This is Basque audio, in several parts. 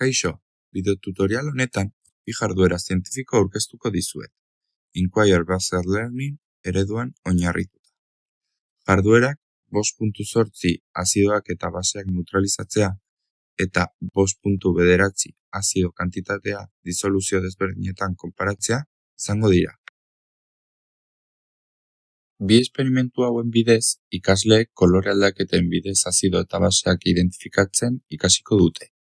Kaixo, bideo tutorial honetan bi jarduera zientifiko aurkeztuko dizuet. Inquiry Based Learning ereduan oinarrituta. Jarduerak 5.8 azidoak eta baseak neutralizatzea eta 5.9 azido kantitatea disoluzio desberdinetan konparatzea izango dira. Bi esperimentu hauen bidez, ikasleek kolore aldaketen bidez azido eta baseak identifikatzen ikasiko dute,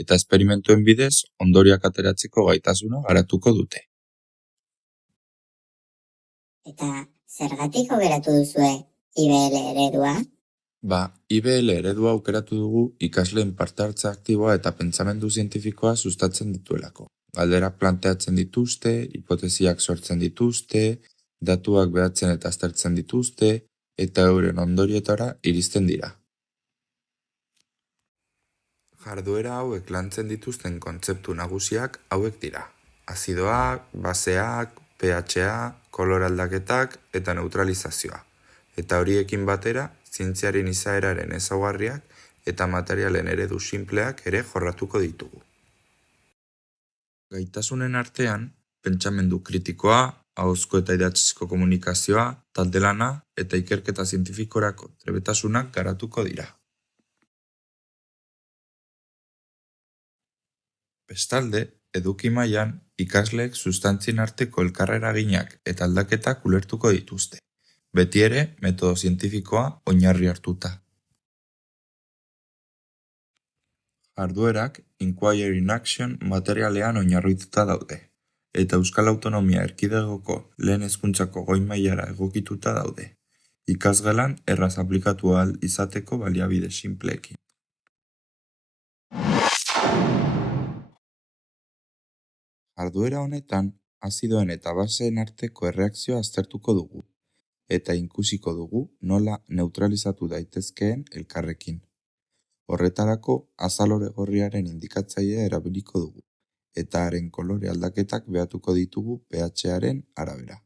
eta esperimentuen bidez ondorioak ateratzeko gaitasuna garatuko dute. Eta zergatik aukeratu duzue IBL eredua? IBL eredua aukeratu dugu ikasleen parte hartze aktiboa eta pentsamendu zientifikoa sustatzen dituelako. Galderak planteatzen dituzte, hipotesiak sortzen dituzte, datuak behatzen eta aztertzen dituzte, eta euren ondorioetara iristen dira. Jarduera hauek lantzen dituzten kontzeptu nagusiak hauek dira. Azidoak, baseak, pH-a, kolore aldaketak eta neutralizazioa. Eta horiekin batera, zientziaren izaeraren ezaugarriak eta materialen eredu sinpleak ere jorratuko ditugu. Gaitasunen artean, pentsamendu kritikoa, ahozko eta idatzizko komunikazioa, talde-lana eta ikerketa zientifikorako trebetasunak garatuko dira. Bestalde, eduki mailan ikasleek sustantzien arteko elkarreraginak eta aldaketak ulertuko dituzte, beti ere metodo zientifikoa oinarri hartuta. Jarduerak Inquiry in Action materialean oinarrituta daude, eta Euskal Autonomia Erkidegoko lehen hezkuntzako goi mailara egokituta daude, ikasgelan erraz aplikatu ahal izateko baliabide sinpleekin. Jarduera honetan, azidoen eta baseen arteko erreakzioa aztertuko dugu, eta ikusiko dugu nola neutralizatu daitezkeen elkarrekin. Horretarako, azalore gorriaren indikatzailea erabiliko dugu, eta haren kolore aldaketak behatuko ditugu pH-aren arabera.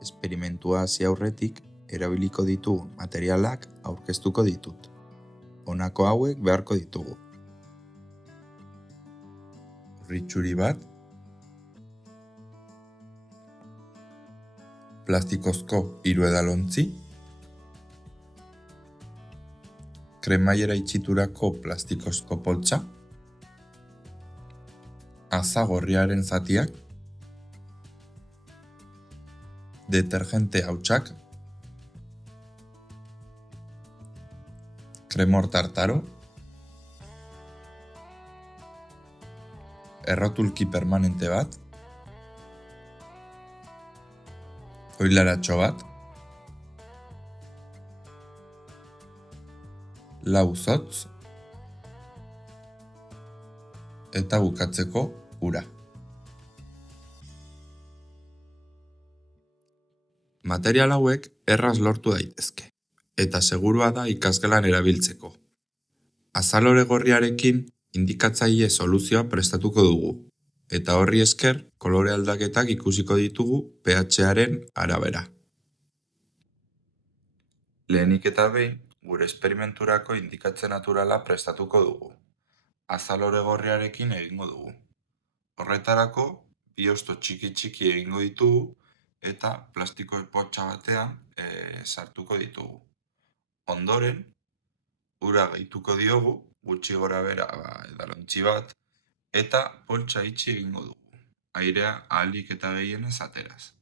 Esperimentua hasi aurretik, erabiliko ditugu materialak aurkeztuko ditut. Honako hauek beharko ditugu. Ritxuri bat, plastikozko 3 edalontzi, kremaiera itxiturako plastikozko poltsa, aza gorriaren zatiak, detergente hautsak, kremor tartaro, errotulki permanente bat, oilaratxo bat, lau zotz, eta bukatzeko ura. Material hauek erraz lortu daitezke, eta segurua da ikasgelan erabiltzeko. Azalore gorriarekin indikatzaile soluzioa prestatuko dugu, eta horri esker kolore aldaketak ikusiko ditugu pH-aren arabera. Lehenik eta behin, gure esperimenturako indikatze naturala prestatuko dugu. Azalore gorriarekin egingo dugu. Horretarako, bi hosto txiki egingo ditugu, eta plastiko poltsa batean sartuko ditugu. Ondoren, ura gehituko diogu, gutxi gora bera edalontzi bat, eta poltsa itxi egingo dugu, airea ahalik eta gehienez ateraz.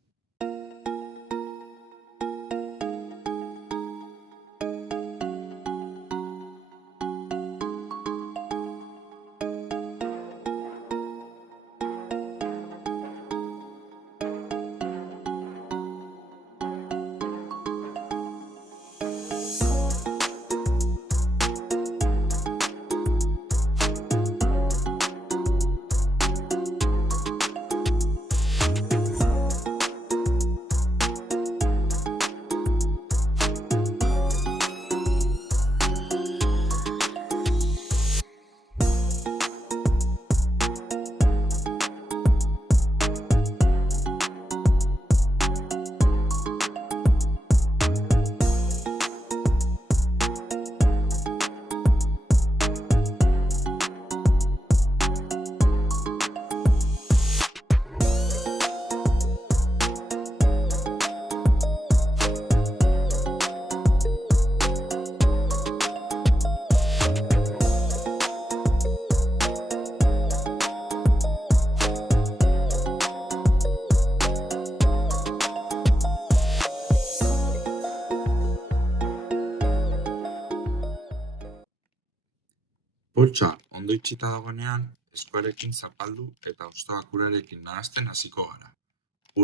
Poltsa ondo itxita dagoenean, eskuarekin zapaldu eta hostoak urarekin nahasten hasiko gara.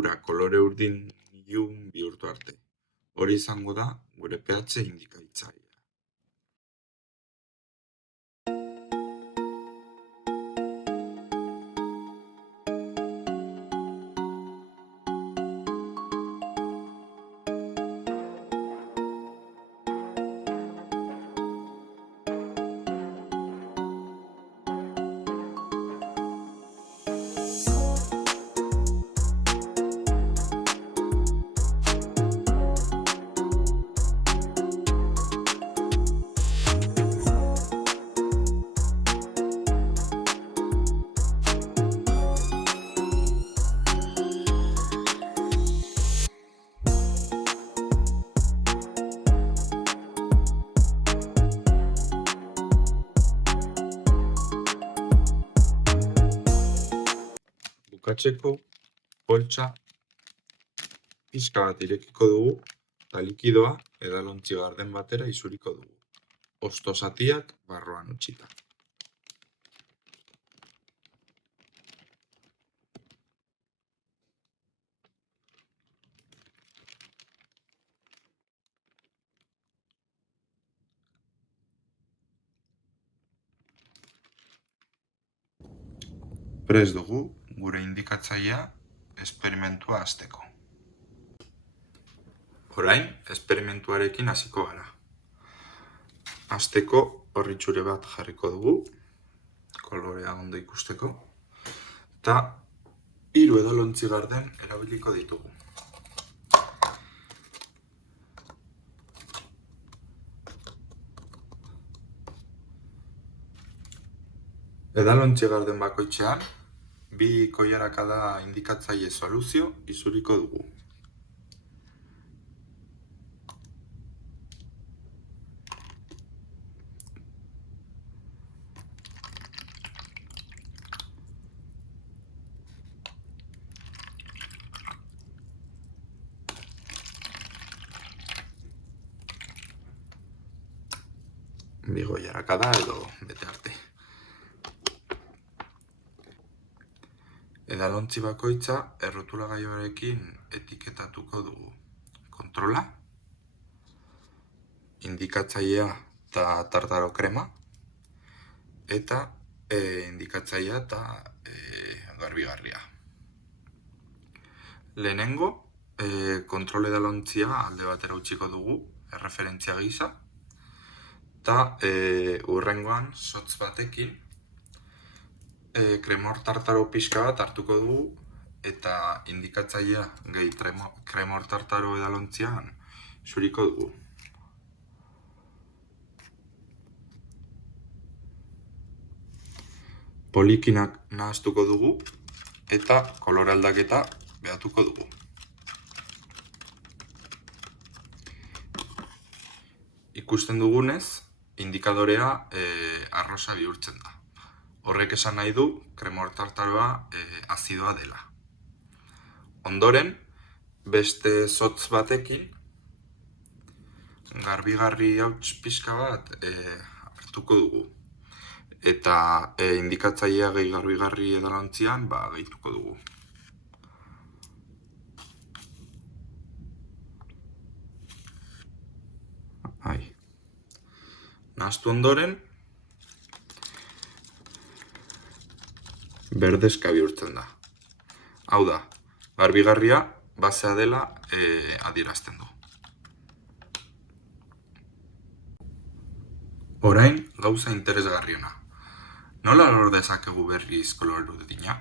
Ura kolore urdin ilun bihurtu arte. Hori izango da gure pH indikatzailea. Bukatzeko, poltsa pixka bat irekiko dugu eta likidoa edalontzi garden batera isuriko dugu. Hosto zatiak barruan utzita. Prest dugu gure indikatzailea esperimentua hasteko. Orain, esperimentuarekin hasiko gara. Hasteko horritxure bat jarriko dugu, kolorea ondo ikusteko, eta 3 edalontzi garden erabiliko ditugu. Edalontzi garden bakoitzean, 2 koilarakada indikatzaile soluzio isuriko dugu. Bi koilarakada edo bete arte. Edalontzi bakoitza errotulagailuarekin etiketatuko dugu. Kontrola, indikatzailea eta tartaro krema, eta indikatzailea eta garbigarria. Lehenengo, kontrol edalontzia alde batera utziko dugu, erreferentzia gisa, eta hurrengoan sotz batekin kremor tartaro pixka bat hartuko dugu eta indikatzailea gehi kremor tartaro edalontzian isuriko dugu. Polikinak nahaztuko dugu eta kolore aldaketa behatuko dugu. Ikusten dugunez, indikadorea arrosa bihurtzen da. Horrek esan nahi du kremor tartaroa azidoa dela. Ondoren, beste sotz batekin, garbigarri hauts pixka bat hartuko dugu. Eta indikatzailea gehi garbigarri edalontzian gehituko dugu. Nahaztu ondoren, berdezka bihurtzen da. Hau da, garbigarria basea dela adierazten du. Orain, gauza interesgarriena. Nola lor dezakegu berriz kolore urdina?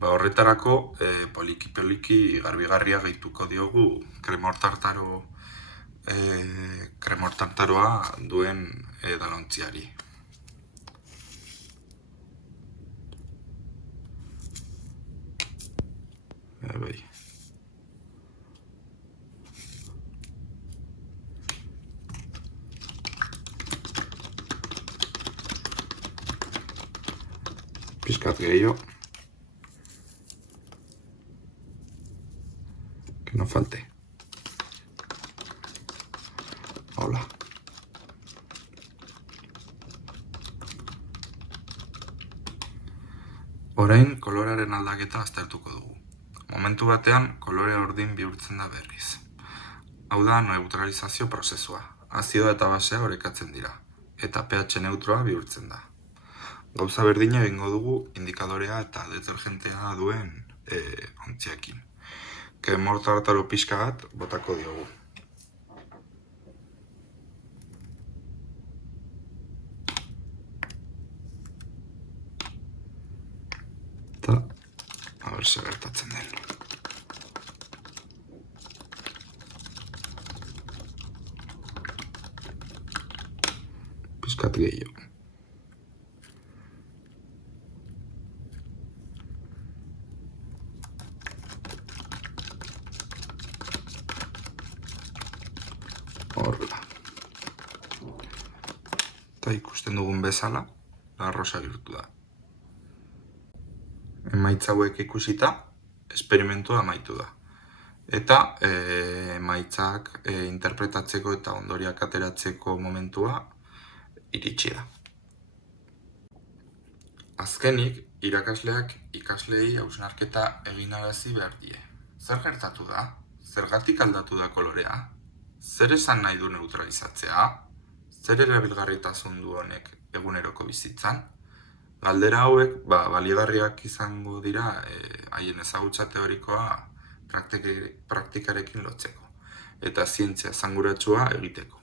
Horretarako, poliki garbigarria gehituko diogu kremor tartaroa duen edalontziari. Pixkat gehiago. Que no falte. Hola. Orain kolorearen aldaketa aztertuko dugu. Momentu batean kolorea urdin bihurtzen da berriz. Hau da neutralizazio prozesua. Azidoa eta basea orekatzen dira, eta pH neutroa bihurtzen da. Gauza berdina egingo dugu indikadorea eta detergentea duen ontziekin. Kremor tartaro pixka bat botako diogu. Eta, zer gertatzen den. Pixkat gehiago. Horrela. Eta ikusten dugun bezala, arrosa bihurtu da. Emaitza hauek ikusita, esperimentua amaitu da. Eta emaitzak interpretatzeko eta ondoriak ateratzeko momentua iritsi da. Azkenik, irakasleak ikasleei hausnarketa eginarazi behar die. Zer gertatu da? Zergatik aldatu da kolorea? Zer esan nahi du neutralizatzea? Zer erabilgarritasun du honek eguneroko bizitzan? Galdera hauek baliagarriak izango dira haien ezagutza teorikoa praktikarekin lotzeko eta zientzia esanguratsua egiteko.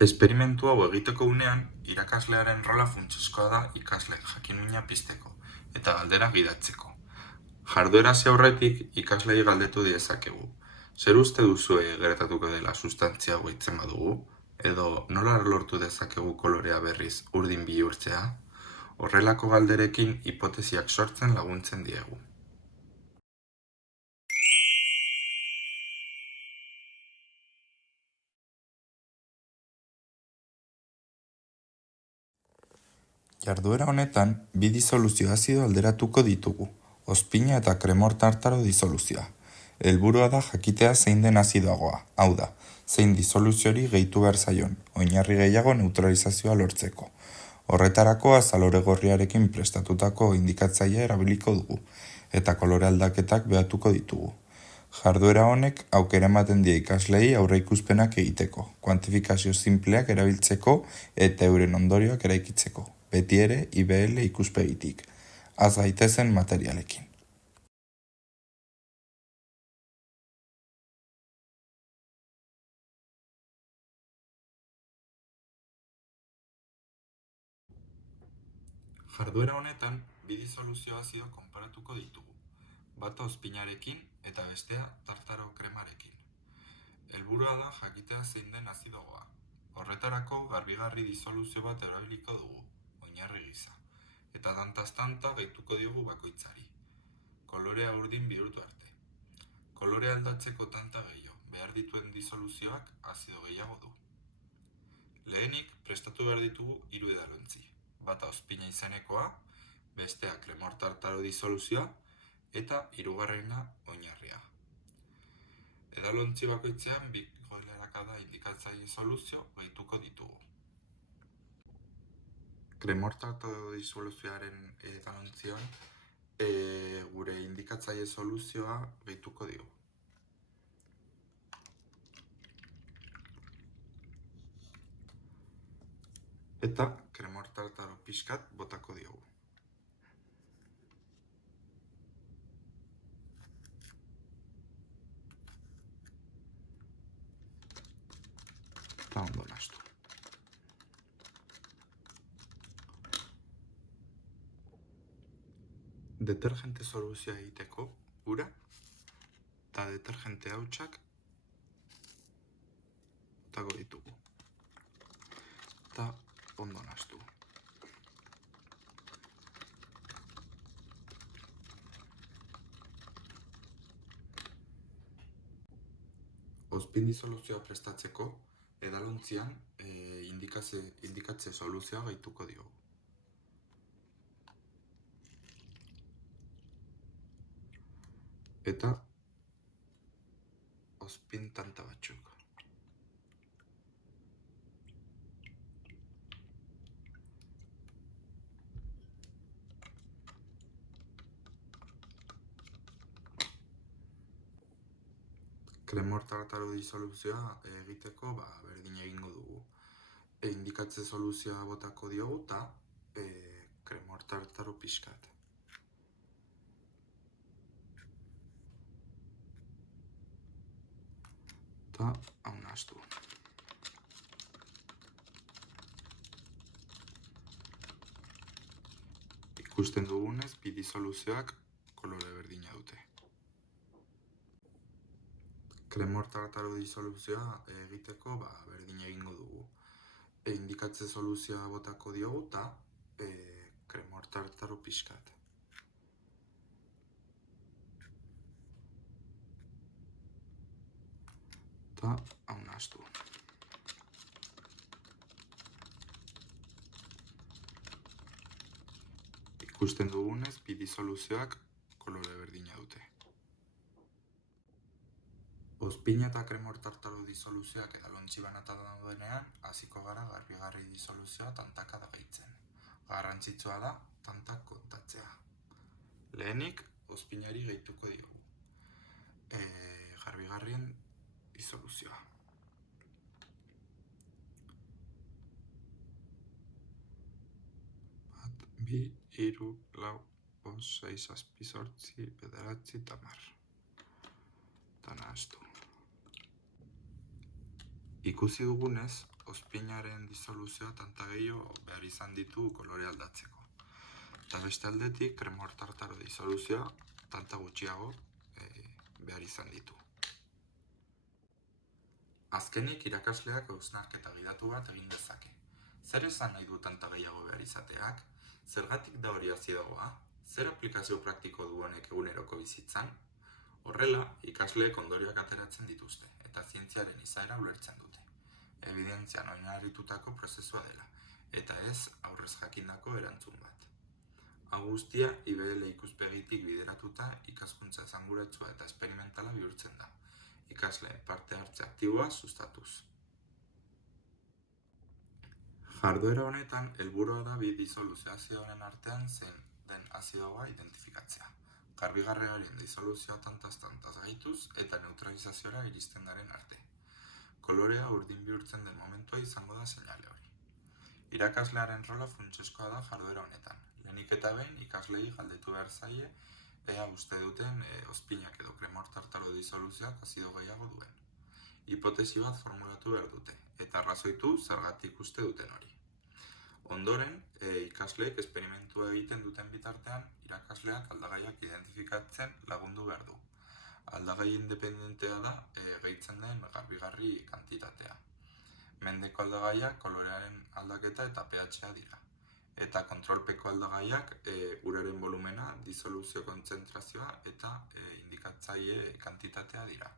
Esperimentu hau egiteko unean, irakaslearen rola funtsezkoa da ikasleen jakinmina pizteko eta galdera gidatzeko. Jarduera hasi aurretik ikaslei galdetu diezakegu. Zer uste duzue gertatuko dela sustantzia hau gehitzen badugu? Edo nola lortu dezakegu kolorea berriz urdin bihurtzea? Horrelako galderekin hipotesiak sortzen laguntzen diegu. Jarduera honetan, bi disoluzio azido alderatuko ditugu, ozpina eta kremor tartaro disoluzioa. Helburua da jakitea zein den azidoagoa, hau da, zein disoluziori gehitu behar zaion, oinarri gehiago neutralizazioa lortzeko. Horretarako azalore gorriarekin prestatutako indikatzailea erabiliko dugu, eta kolore aldaketak behatuko ditugu. Jarduera honek aukera ematen die ikaslei aurreikuspenak egiteko, kuantifikazio sinpleak erabiltzeko eta euren ondorioak eraikitzeko, beti ere IBL ikuspegitik, az gaitezen materialekin. Jarduera honetan, bi disoluzio azido konparatuko ditugu, bata ozpinarekin eta bestea tartaro kremarekin. Helburua da jakitea zein den azidogoa. Horretarako garbigarri disoluzio bat erabiliko dugu, oinarri gisa, eta tantaz-tanta gehituko diogu bakoitzari. Kolorea urdin bihurtu arte. Kolorea aldatzeko tanta gehiago, behar dituen disoluzioak azido gehiago du. Lehenik, prestatu behar ditugu 3 edalontzi. Bata ozpina izanekoa, bestea kremor tartaro disoluzioa, eta 3. oinarria. Edalontzi bakoitzean 2 goilerakada indikatzaile soluzio gehituko ditugu. Kremor tartaro disoluzioaren edalontzian gure indikatzaile soluzioa gehituko digu. Eta kremor tartaro pixkat botako diogu. Eta ondo nahastu. Detergente soluzioa egiteko ura eta detergente hautsak botako ditugu. Eta ondo nahastu. Ozpin disoluzioa prestatzeko edalontzian indikatze soluzioa gehituko diogu. Eta ozpin tanta batzuk. Kremor tartaro disoluzioa egiteko berdin egingo dugu. Indikatze soluzioa botako diogu eta kremor tartaro pixkat. Eta hau nahastu. Ikusten dugunez, bi disoluzioak kolore berdina dute. Kremor tartaro disoluzioa egiteko berdin egingo dugu. Indikatze soluzioa botako diogu eta kremor tartaro pixkat. Eta hau nahastu. Ikusten dugunez, bi disoluzioak kolore berdina dute. Ozpina eta kremor tartaro disoluzioak edalontzi banata daudenean, hasiko gara garbigarri disoluzioa tantaka da gehitzen. Garrantzitsua da tantak kontatzea. Lehenik, ozpinari gehituko diogu. Garbigarrien disoluzioa. 2, 3, 4, 5, 6, 7, 8, 9, 10. Eta nahastu. Ikusi dugunez, ozpinaren disoluzioa tanta gehiago behar izan ditu kolore aldatzeko. Eta beste aldetik, kremor tartaro disoluzioa tanta gutxiago behar izan ditu. Azkenik, irakasleak hausnarketa gidatu bat egin dezake. Zer esan nahi du tanta gehiago behar izateak? Zergatik da hori azidogoa? Zer aplikazio praktiko du honek eguneroko bizitzan? Horrela, ikasleek ondorioak ateratzen dituzte, eta zientziaren izaera ulertzen dute. Evidentzian oinarritutako prozesua dela, eta ez aurrez jakindako erantzun bat. Hau guztia, IBL ikuspegitik bideratuta ikaskuntza esanguratsua eta esperimentala bihurtzen da. Ikasleen parte hartze aktiboa sustatuz. Jarduera honetan, helburua da bi disoluzio azidoen artean zein den azidoa identifikatzea. Garbigarriaren disoluzioa tantaz gehituz eta neutralizaziora iristen garen arte. Kolorea urdin bihurtzen den momentua izango da seinale hori. Irakaslearen rola funtsezkoa da jarduera honetan. Lehenik eta behin ikaslei galdetu behar zaie ea uste duten ozpinak edo kremor tartaro disoluzioak azido gehiago duen. Hipotesi bat formulatu behar dute, eta arrazoitu zergatik uste duten hori. Ondoren, ikasleek esperimentua egiten duten bitartean, irakasleak aldagaiak identifikatzen lagundu behar du. Aldagai independentea da gehitzen den garbigarri kantitatea. Mendeko aldagaiak kolorearen aldaketa eta pH-a dira. Eta kontrolpeko aldagaiak uraren volumena, disoluzio kontzentrazioa eta indikatzaile kantitatea dira.